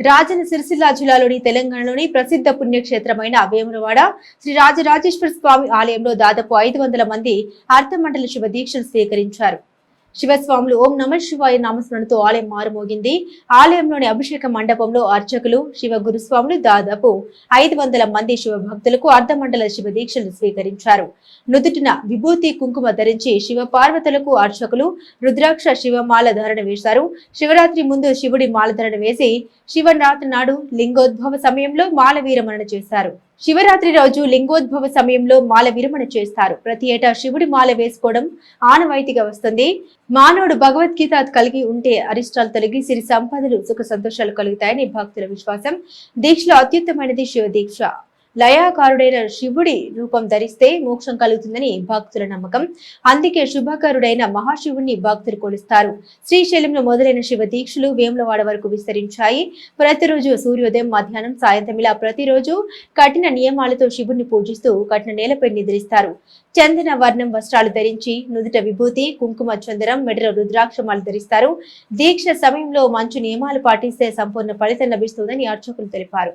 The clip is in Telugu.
రాజన సిరిసిల్ల జిల్లాలోని తెలంగాణలోని ప్రసిద్ధ పుణ్యక్షేత్రమైన వేములవాడ శ్రీ రాజరాజేశ్వర స్వామి ఆలయంలో దాదాపు ఐదు వందల మంది అర్ధమండల శుభ దీక్షలు స్వీకరించారు. శివస్వాములు ఓం నమ శివాయ నామస్మరణతో ఆలయం మారుమోగింది. ఆలయంలోని అభిషేక మండపంలో అర్చకులు శివ గురుస్వాములు దాదాపు ఐదు వందల మంది శివ భక్తులకు అర్ధమండల శివ దీక్షలు స్వీకరించారు. నుదుటిన విభూతి కుంకుమ ధరించి శివ పార్వతులకు అర్చకులు రుద్రాక్ష శివమాల ధారణ వేశారు. శివరాత్రి ముందు శివుడి మాల ధారణ వేసి శివరాత్రి నాడు లింగోద్భవ సమయంలో మాల వీరమరణ చేశారు. శివరాత్రి రోజు లింగోద్భవ సమయంలో మాల విరమణ చేస్తారు. ప్రతి ఏటా శివుడి మాల వేసుకోవడం ఆనవాయితీగా వస్తుంది. మానవుడు భగవద్గీత కలిగి ఉంటే అరిష్టాలు తొలగి సిరి సంపదలు సుఖ సంతోషాలు కలుగుతాయని భక్తుల విశ్వాసం. దీక్షలో అత్యుత్తమైనది శివ దీక్ష లయాకారుడైన శివుడి రూపం ధరిస్తే మోక్షం కలుగుతుందని భక్తుల నమ్మకం. అందుకే శుభకరుడైన మహాశివుణ్ణి భక్తులు కొలుస్తారు. శ్రీశైలంలో మొదలైన శివ దీక్షలు వేములవాడ వరకు విస్తరించాయి. ప్రతిరోజు సూర్యోదయం మధ్యాహ్నం సాయంత్రం ఇలా ప్రతిరోజు కఠిన నియమాలతో శివుణ్ణి పూజిస్తూ కఠిన నేలపై నిద్రిస్తారు. చందన వర్ణం వస్త్రాలు ధరించి నుదుట విభూతి కుంకుమ చందనం మెడలో రుద్రాక్షమాలు ధరిస్తారు. దీక్ష సమయంలో మంచు నియమాలు పాటిస్తే సంపూర్ణ ఫలితం లభిస్తుందని అర్చకులు తెలిపారు.